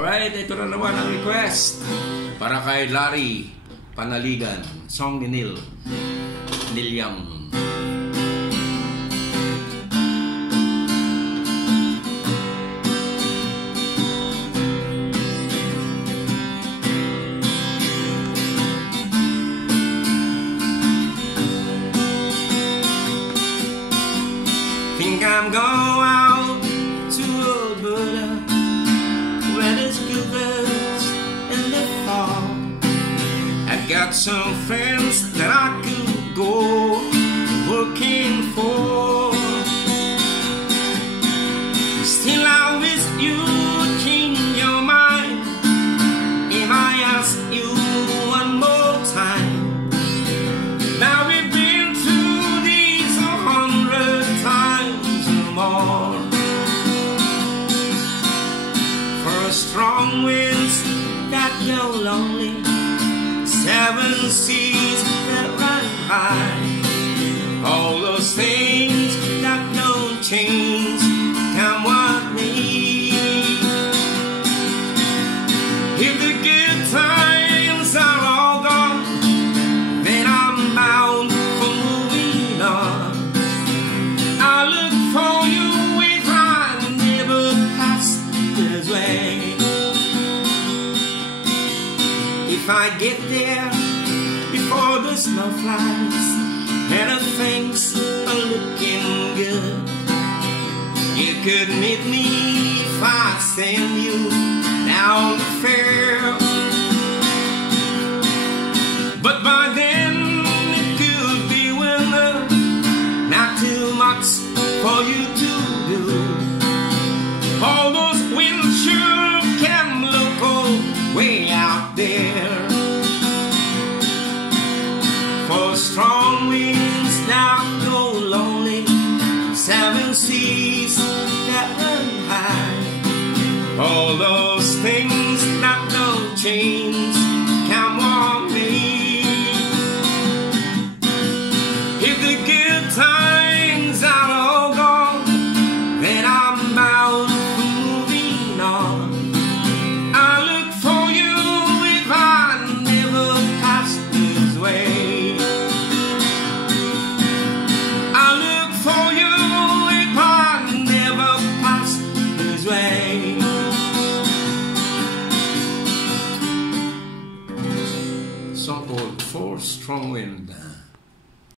Alright, ito na naman ang request para kay Larry Panaligan, song ni Neil Young. Think I'm going out to Alberta, where there's givers in the fall. I've got some friends that I could go working for. Still I wish you would change your mind if I ask you one more time. Now we've been through these 100 times or more. For strong winds that go lonely, 7 seas that run high, all those things that don't change, come what may. If the good times are all gone, then I'm bound for moving on. I look for you if I never pass this way. If I get there before the snow flies and things are looking good, you could meet me if I send you down the fair. But by then it could be winter, not too much for you to do. All those winds sure can look cold way out there. For strong winds that go lonely, 7 seas that run high, all those things that don't change, come on me. If the good times are all gone, then I'm bound for moving on. I look for you if I never pass this way. I look for you if I never pass this way. Song called For Strong Wind.